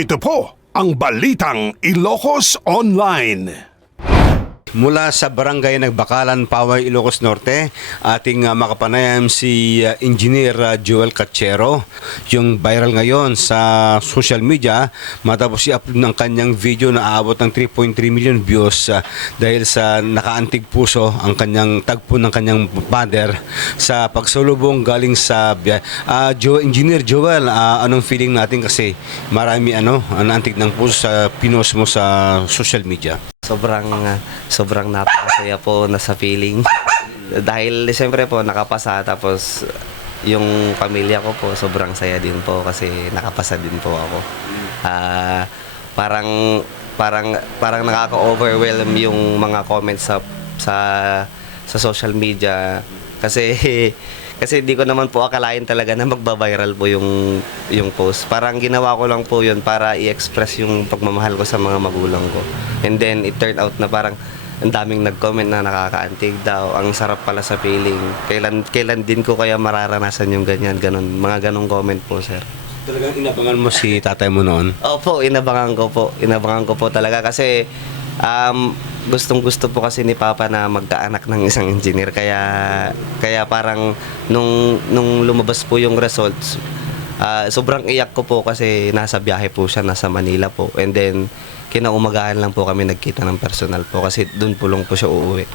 Ito po ang Balitang Ilocos Online. Mula sa barangay Nagbakalan, Paway, Ilocos Norte, ating uh, makapanayam si uh, Engineer uh, Joel Cachero. Yung viral ngayon sa social media matapos i-upload ng kanyang video na aabot ng 3.3 million views uh, dahil sa nakaantig puso ang kanyang tagpo ng kanyang father sa pagsulubong galing sa biya- Ah, Jo Engineer Joel, ah, anong feeling natin kasi marami ano, ang antig ng puso sa pinost mo sa social media. Sobrang sobrang napakasaya po na sa feeling. Dahil siyempre po nakapasa tapos yung pamilya ko po sobrang saya din po kasi nakapasa din po ako. Ah, parang parang parang nakaka-overwhelm yung mga comments sa sa sa social media kasi kasi di ko naman po akalain talaga na magba-viral po yung yung post. Parang ginawa ko lang po yun para i-express yung pagmamahal ko sa mga magulang ko. And then it turned out na parang ang daming nag-comment na nakakaantig daw. Ang sarap pala sa feeling. Kailan kailan din ko kaya mararanasan yung ganyan, ganun. Mga ganong comment po, sir. Talagang inabangan mo si tatay mo noon. Opo, inabangan ko po. Inabangan ko po talaga kasi um, gustong gusto po kasi ni Papa na magkaanak ng isang engineer kaya kaya parang nung nung lumabas po yung results ah, sobrang iyak ko po kasi nasa biyahe po siya nasa Manila po and then kinaumagahan lang po kami nagkita ng personal po kasi doon po lang po siya uuwi.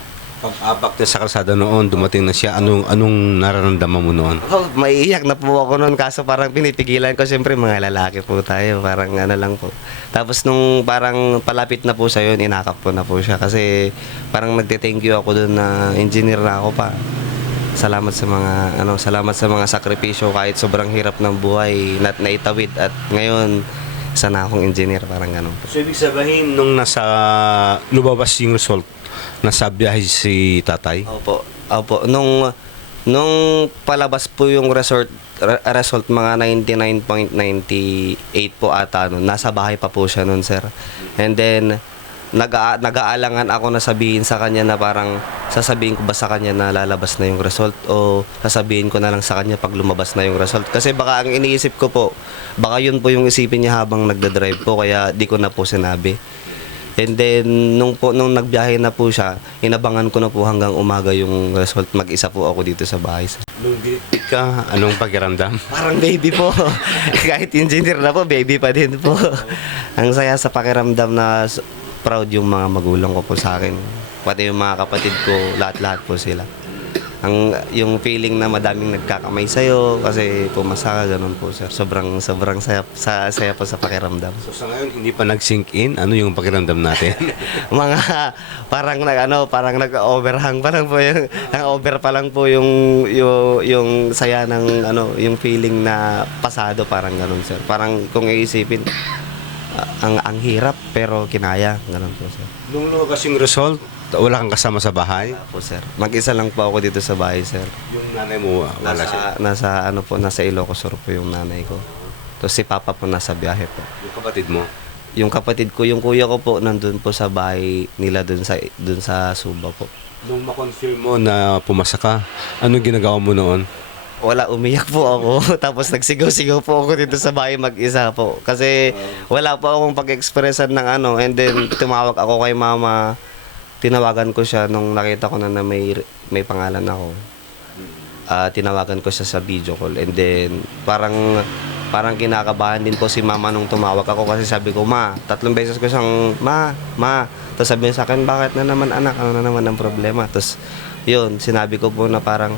Pag-abak na sa kalsada noon, dumating na siya. Anong, anong nararamdaman mo noon? Oh, maiiyak na po ako noon kaso parang pinipigilan ko siyempre mga lalaki po tayo parang ano lang po. Tapos nung parang palapit na po sa yun inakap ko na po siya kasi parang nagte-thank you ako doon na engineer na ako pa. Salamat sa mga ano salamat sa mga sakripisyo kahit sobrang hirap ng buhay na naitawid at ngayon sana akong engineer parang ganun. So, ibig sabihin, nung nasa lumabas yung result, nasa biyahe si tatay, Opo. Opo. Nung nung palabas po yung result re- result mga 99.98 po ata nun. Nasa bahay pa po siya nun, sir. And then nag nag-aalangan ako na sabihin sa kanya na parang sasabihin ko ba sa kanya na lalabas na yung result o sasabihin ko na lang sa kanya pag lumabas na yung result kasi baka ang iniisip ko po baka yun po yung isipin niya habang nagda-drive po kaya di ko na po sinabi And then, nung, po, nung nagbiyahe na po siya, inabangan ko na po hanggang umaga yung result. Mag-isa po ako dito sa bahay. nung binitbit ka, anong pakiramdam? Parang baby po. Kahit engineer na po, baby pa din po. Ang saya sa pakiramdam na proud yung mga magulang ko po sa akin. Pati yung mga kapatid ko, lahat-lahat po sila. Ang yung feeling na madaming nagkakamay sa'yo kasi pumasa ka, ganun po sir. Sobrang, sobrang saya, sa, saya po sa pakiramdam. So, sa ngayon, hindi pa nag-sink in, ano yung pakiramdam natin? mga parang nag ano parang nag-overhang pa lang po yung over pa lang po yung yung, yung saya ng ano yung feeling na pasado parang ganun sir parang kung iisipin ang ang hirap pero kinaya ganun po sir nung lumabas yung result, wala kang kasama sa bahay? po sir mag-isa lang po ako dito sa bahay sir Yung nanay mo, wala siya. nasa, nasa ano po nasa Ilocos Sur po yung nanay ko tapos si papa po nasa biyahe po Yung kapatid mo. yung kapatid ko yung kuya ko po nandun po sa bahay nila dun sa dun sa Suba po Nung makonfirm mo na pumasa ka, ano ginagawa mo noon? wala umiyak po ako tapos nagsigaw-sigaw po ako dito sa bahay mag-isa po kasi wala po akong pag-expressan ng ano and then tumawag ako kay mama tinawagan ko siya nung nakita ko na, na may may pangalan ako. Ah, tinawagan ko siya sa video call. And then parang parang kinakabahan din po si mama nung tumawag ako kasi sabi ko ma tatlong beses ko siyang ma ma. Tapos sabi niya sa akin bakit na naman anak? Ano na naman ang problema? Tapos yun sinabi ko po na parang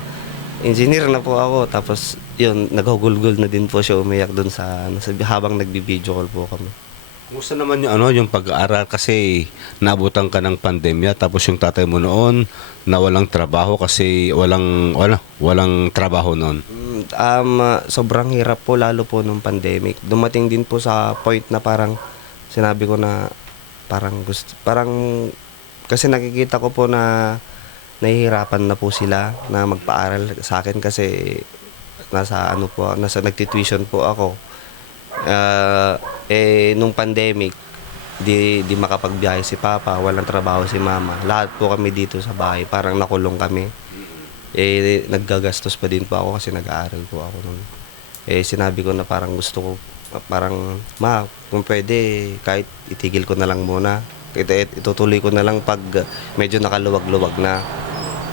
engineer na po ako. Tapos yun naghugulgol na din po siya umiyak doon sa, ano, habang nagbi-video call po kami Kumusta naman yung ano, yung pag-aaral kasi nabutan ka ng pandemya tapos yung tatay mo noon na walang trabaho kasi walang wala, walang trabaho noon. Mm, Um, uh, sobrang hirap po lalo po nung pandemic. Dumating din po sa point na parang sinabi ko na parang gusto parang kasi nakikita ko po na nahihirapan na po sila na magpaaral sa akin kasi nasa ano po nasa nagtituition po ako. Ah, eh nung pandemic di di makapagbiyahe si papa, walang trabaho si mama. Lahat po kami dito sa bahay, parang nakulong kami eh naggagastos pa din po ako kasi nag-aaral po ako noon. Eh sinabi ko na parang gusto ko parang, ma, kung pwede, kahit itigil ko na lang muna. Ito, itutuloy ko na lang pag medyo nakaluwag-luwag na.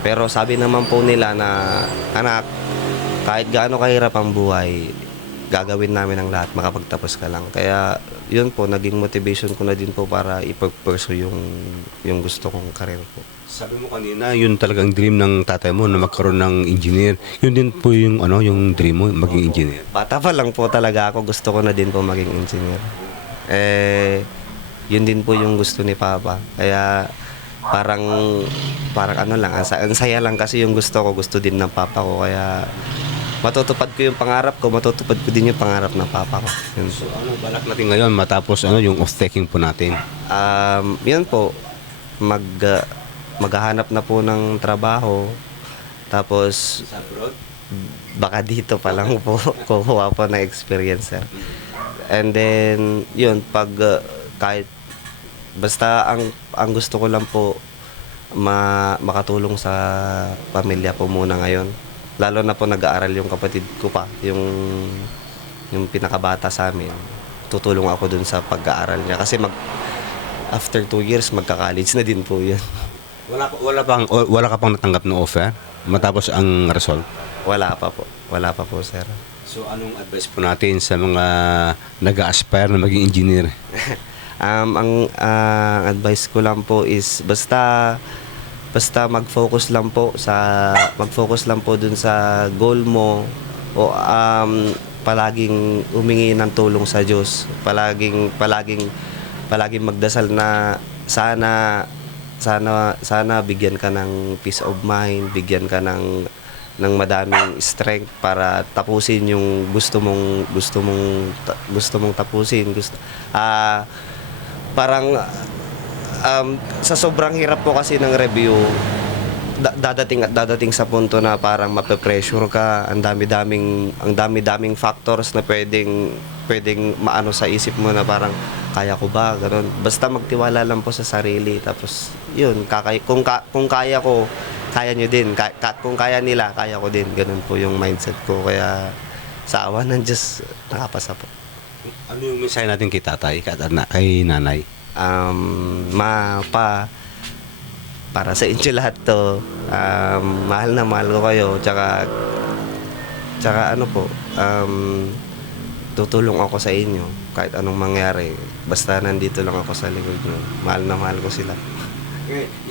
Pero sabi naman po nila na, anak, kahit gaano kahirap ang buhay, gagawin namin ang lahat, makapagtapos ka lang. Kaya, yun po, naging motivation ko na din po para ipag-pursue yung, yung gusto kong karir po. Sabi mo kanina, yun talagang dream ng tatay mo na magkaroon ng engineer. Yun din po yung ano, yung dream mo, maging engineer. Bata pa lang po talaga ako, gusto ko na din po maging engineer. Eh, yun din po yung gusto ni Papa. Kaya parang parang ano lang, ang, sa- ang saya lang kasi yung gusto ko, gusto din ng Papa ko. Kaya matutupad ko yung pangarap ko, matutupad ko din yung pangarap ng Papa ko. Yun. So ano balak natin ngayon matapos ano yung off-taking po natin? Um, yun po, mag, uh, maghahanap na po ng trabaho. Tapos, Sa abroad? baka dito pa lang po kukuha po ng experience sir. And then yun pag uh, kahit basta ang ang gusto ko lang po ma, makatulong sa pamilya ko muna ngayon. Lalo na po nag-aaral yung kapatid ko pa, yung yung pinakabata sa amin. Tutulong ako dun sa pag-aaral niya kasi mag after two years magka-college na din po yun. Wala wala pang wala ka pang natanggap na offer matapos ang result. Wala pa po. Wala pa po sir. So anong advice po natin sa mga nag-aspire na maging engineer? Um, ang ah, advice ko lang po is basta basta mag-focus lang po sa mag-focus lang po dun sa goal mo o um, palaging humingi ng tulong sa Diyos. Palaging palaging palaging magdasal na sana sana sana bigyan ka ng peace of mind, bigyan ka ng ng madaming strength para tapusin yung gusto mong gusto mong gusto mong tapusin gusto ah parang um, sa sobrang hirap po kasi ng review da- dadating at dadating sa punto na parang mape-pressure ka. Ang dami-daming ang dami-daming factors na pwedeng pwedeng maano sa isip mo na parang kaya ko ba? Ganun. Basta magtiwala lang po sa sarili. Tapos yun kakay kung ka- kung kaya ko kaya nyo din. Ka- ka- kung kaya nila kaya ko din. Ganun po yung mindset ko. Kaya sa awa ng Diyos nakapasa po. Ano yung mensahe natin kay tatay, kay, na- kay nanay? Um, ma, pa, para sa inyo lahat to, um, mahal na mahal ko kayo, tsaka, tsaka ano po, um, tutulong ako sa inyo, kahit anong mangyari, basta nandito lang ako sa likod nyo, mahal na mahal ko sila.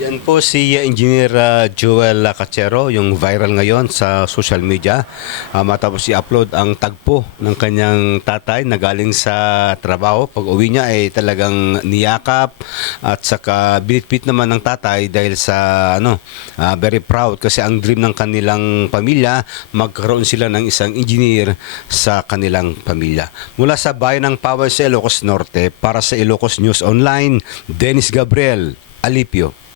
Yan po si Engineer uh, Joel Cachero, yung viral ngayon sa social media. Uh, matapos i-upload ang tagpo ng kanyang tatay na galing sa trabaho. Pag uwi niya ay talagang niyakap at saka binitbit naman ng tatay dahil sa ano, uh, very proud kasi ang dream ng kanilang pamilya magkaroon sila ng isang engineer sa kanilang pamilya. Mula sa bayan ng Paway sa Ilocos Norte para sa Ilocos News Online, Dennis Gabriel, Alipio.